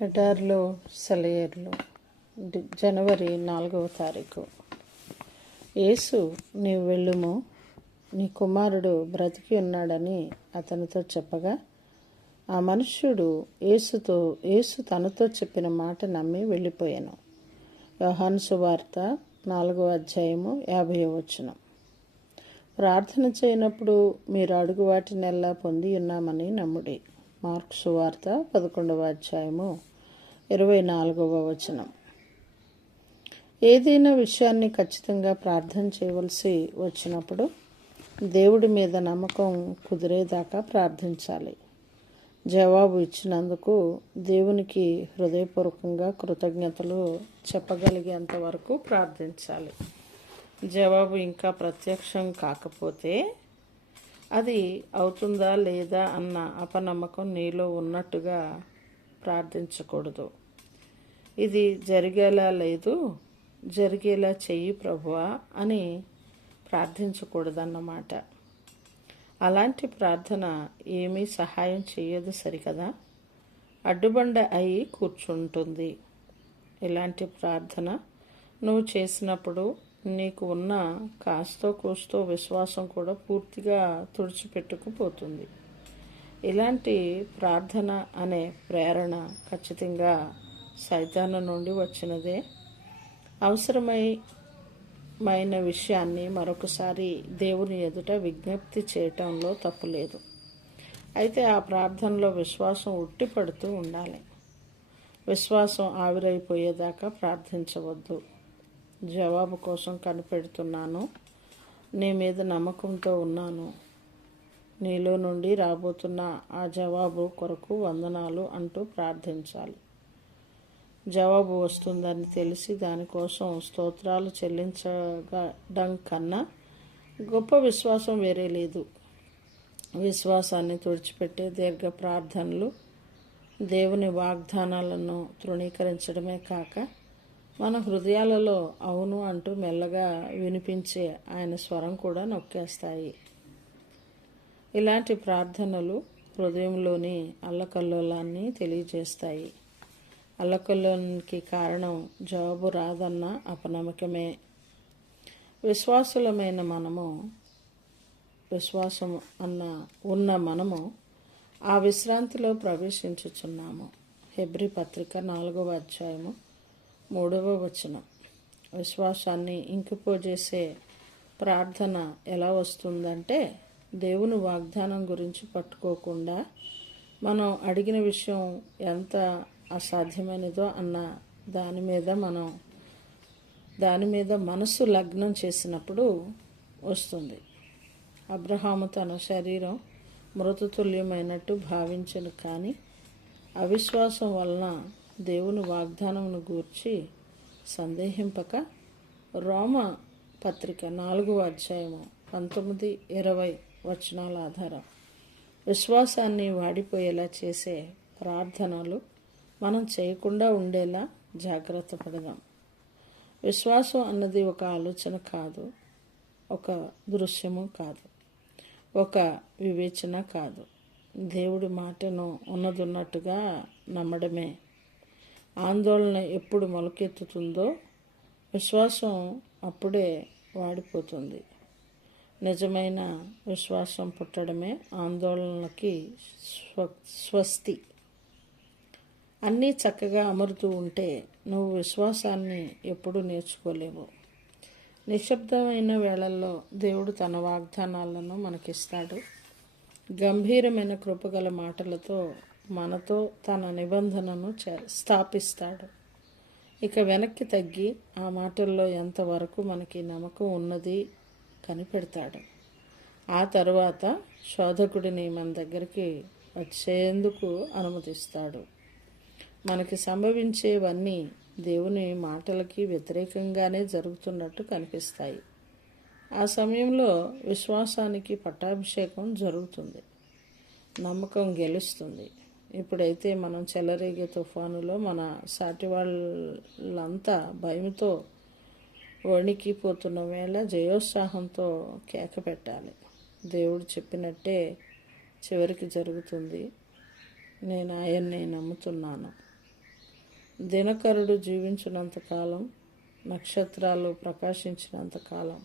ఎడార్లో సెలయర్లు జనవరి నాలుగవ తారీఖు. యేసు నీవు వెళ్ళుము. నీ కుమారుడు బ్రతికి ఉన్నాడని అతనితో చెప్పగా ఆ మనుష్యుడు యేసుతో యేసు తనతో చెప్పిన మాట నమ్మి వెళ్ళిపోయాను. యోహాను సువార్త నాలుగో అధ్యాయము యాభై వచనం. ప్రార్థన చేయనప్పుడు మీరు అడుగు వాటినెల్లా పొంది ఉన్నామని నమ్ముడి. మార్క్సు వార్త పదకొండవ అధ్యాయము ఇరవై నాలుగవ వచనం. ఏదైనా విషయాన్ని ఖచ్చితంగా ప్రార్థన చేయవలసి వచ్చినప్పుడు దేవుడి మీద నమ్మకం కుదిరేదాకా ప్రార్థించాలి. జవాబు ఇచ్చినందుకు దేవునికి హృదయపూర్వకంగా కృతజ్ఞతలు చెప్పగలిగేంత వరకు ప్రార్థించాలి. జవాబు ఇంకా ప్రత్యక్షం కాకపోతే అది అవుతుందా లేదా అన్న అపనమ్మకం నీలో ఉన్నట్టుగా ప్రార్థించకూడదు. ఇది జరిగేలా లేదు జరిగేలా చెయ్యి ప్రభువా అని ప్రార్థించకూడదన్నమాట. అలాంటి ప్రార్థన ఏమీ సహాయం చేయదు సరికదా? అడ్డుబండ అయి కూర్చుంటుంది. ఇలాంటి ప్రార్థన నువ్వు చేసినప్పుడు నీకు ఉన్న కాస్తో కూస్తో విశ్వాసం కూడా పూర్తిగా తుడిచిపెట్టుకుపోతుంది. ఇలాంటి ప్రార్థన అనే ప్రేరణ ఖచ్చితంగా సైతాను నుండి వచ్చినదే. అవసరమై మైన విషయాన్ని మరొకసారి దేవుని ఎదుట విజ్ఞప్తి చేయటంలో తప్పు లేదు. అయితే ఆ ప్రార్థనలో విశ్వాసం ఉట్టిపడుతూ ఉండాలి. విశ్వాసం ఆవిరైపోయేదాకా ప్రార్థించవద్దు. జవాబు కోసం కనిపెడుతున్నాను. నీ మీద నమ్మకంతో ఉన్నాను. నీలో నుండి రాబోతున్న ఆ జవాబు కొరకు వందనాలు అంటూ ప్రార్థించాలి. జవాబు వస్తుందని తెలిసి దానికోసం స్తోత్రాలు చెల్లించడం కన్నా గొప్ప విశ్వాసం వేరే లేదు. విశ్వాసాన్ని తుడిచిపెట్టే దీర్ఘ ప్రార్థనలు దేవుని వాగ్దానాలను తృణీకరించడమే కాక మన హృదయాలలో అవును అంటూ మెల్లగా వినిపించే ఆయన స్వరం కూడా నొక్కేస్తాయి. ఇలాంటి ప్రార్థనలు హృదయంలోని అల్లకల్లోలాన్ని తెలియజేస్తాయి. అల్లకల్లోనికి కారణం జవాబు రాదన్న అపనమ్మకమే. విశ్వాసులమైన మనము విశ్వాసం అన్న ఉన్న మనము ఆ విశ్రాంతిలో ప్రవేశించుచున్నాము. హెబ్రి పత్రిక నాలుగవ అధ్యాయము మూడవ వచనం. విశ్వాసాన్ని ఇంకిపోజేసే ప్రార్థన ఎలా వస్తుందంటే దేవుని వాగ్దానం గురించి పట్టుకోకుండా మనం అడిగిన విషయం ఎంత అసాధ్యమైనదో అన్న దాని మీద మనం దాని మీద మనసు లగ్నం చేసినప్పుడు వస్తుంది. అబ్రహాము తన శరీరం మృతతుల్యమైనట్టు భావించను కానీ అవిశ్వాసం వలన దేవుని వాగ్దానమును గూర్చి సందేహింపక రోమ పత్రిక నాలుగవ అధ్యాయము పంతొమ్మిది ఇరవై వచనాల ఆధారం. విశ్వాసాన్ని వాడిపోయేలా చేసే ప్రార్థనలు మనం చేయకుండా ఉండేలా జాగ్రత్త పడదాం. విశ్వాసం అన్నది ఒక ఆలోచన కాదు ఒక దృశ్యము కాదు ఒక వివేచన కాదు. దేవుడి మాటను ఉన్నదున్నట్టుగా నమ్మడమే. ఆందోళన ఎప్పుడు మొలకెత్తుతుందో విశ్వాసం అప్పుడే వాడిపోతుంది. నిజమైన విశ్వాసం పుట్టడమే ఆందోళనకి స్వ స్వస్తి. అన్నీ చక్కగా అమరుతూ ఉంటే నువ్వు విశ్వాసాన్ని ఎప్పుడూ నేర్చుకోలేవు. నిశ్శబ్దమైన వేళల్లో దేవుడు తన వాగ్దానాలను మనకిస్తాడు. గంభీరమైన కృపగల మాటలతో మనతో తన నిబంధనను స్థాపిస్తాడు. ఇక వెనక్కి తగ్గి ఆ మాటల్లో ఎంతవరకు మనకి నమ్మకం ఉన్నది కనిపెడతాడు. ఆ తరువాత శోధకుడిని మన దగ్గరికి వచ్చేందుకు అనుమతిస్తాడు. మనకి సంభవించేవన్నీ దేవుని మాటలకి వ్యతిరేకంగానే జరుగుతున్నట్టు కనిపిస్తాయి. ఆ సమయంలో విశ్వాసానికి పట్టాభిషేకం జరుగుతుంది. నమ్మకం గెలుస్తుంది. ఇప్పుడైతే మనం చెలరేగే తుఫానులో మన సాటి వాళ్ళంతా భయంతో వణికిపోతున్న వేళ జయోత్సాహంతో కేక పెట్టాలి. దేవుడు చెప్పినట్టే చివరికి జరుగుతుంది. నేను ఆయన్ని నమ్ముతున్నాను. దినకరుడు జీవించినంత కాలం నక్షత్రాలు ప్రకాశించినంత కాలం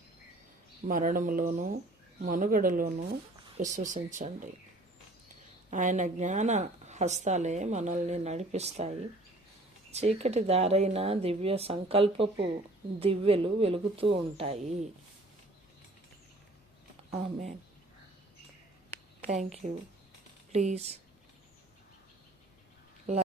మరణంలోనూ మనుగడలోనూ విశ్వసించండి. ఆయన జ్ఞాన హస్తాలే మనల్ని నడిపిస్తాయి. చీకటి దారైన దివ్య సంకల్పపు దివ్యలు వెలుగుతూ ఉంటాయి. ఆమె థ్యాంక్ యూ. ప్లీజ్